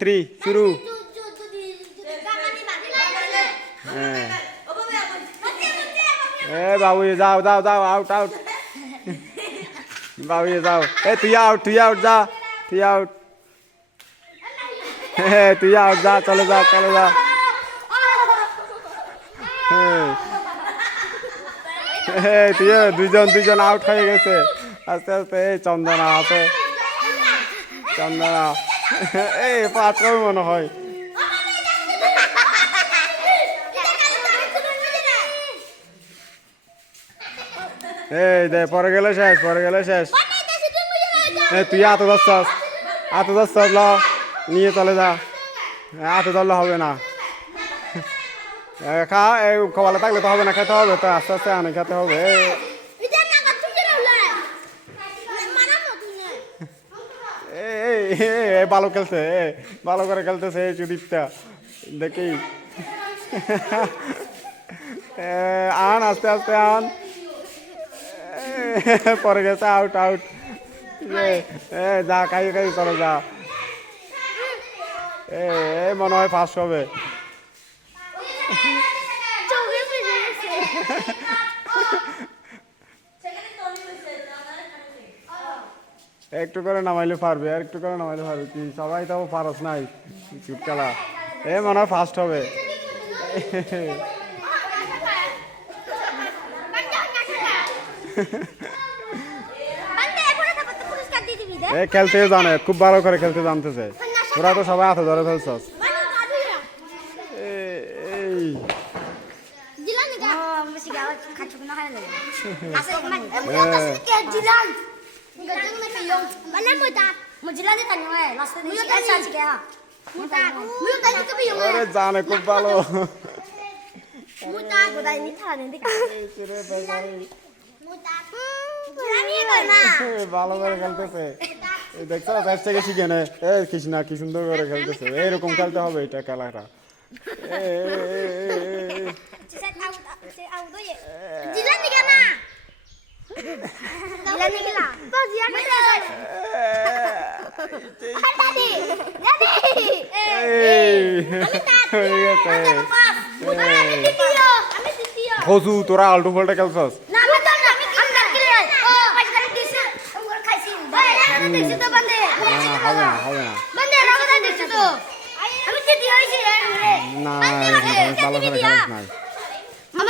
3 শুরু। বাবু যাও যাও যাও আউট আউট। বাবু যাও তুই আউট যা তুই আউট। তুই আউট যা চলে যা চলে যা। তুই দুইজন আউট হয়ে গেছে আস্তে আস্তে। এই চন্দনা আছে, চন্দনা এই পাঁচ মনে হয়। এই দে পরে গেলে শেষ। তুই আতো যাচ্ছ ল নিয়ে চলে যা। আতো ধরলে হবে না। খা এই খাওয়ালে থাকলে তো হবে না, খেতে হবে তো আস্তে আস্তে আনে খেতে হবে। ভালো খেলছে, ভালো করে খেলতেছে এই সুদীপটা দেখি। আন আস্তে আস্তে আন। পরে গেছে আউট আউট। যা খাই চলে যা। মনে হয় ফার্স্ট হবে। একটু করে নামাইলে পারবে, আর একটু করে নামাইলে পারবে। কি সবাই তো পারস নাই চুট খেলা। মনে হয় ফার্স্ট হবে। খেলতে জানে, খুব ভালো করে খেলতে জানতেছে। তোরা তো সবাই হাতে ধরে ফেলছস। জানে খুব ভালো। ভালো করে খেলতেছে দেখছো, ব্যাস থেকে শিখে নে। কৃষ্ণা কি সুন্দর করে খেলতেছে। এইরকম খেলতে হবে এটা খেলাটা। হজু তোরা আল্টু ফল্টে খেলছস। হবে না, ভালো করে খেলাস নাই।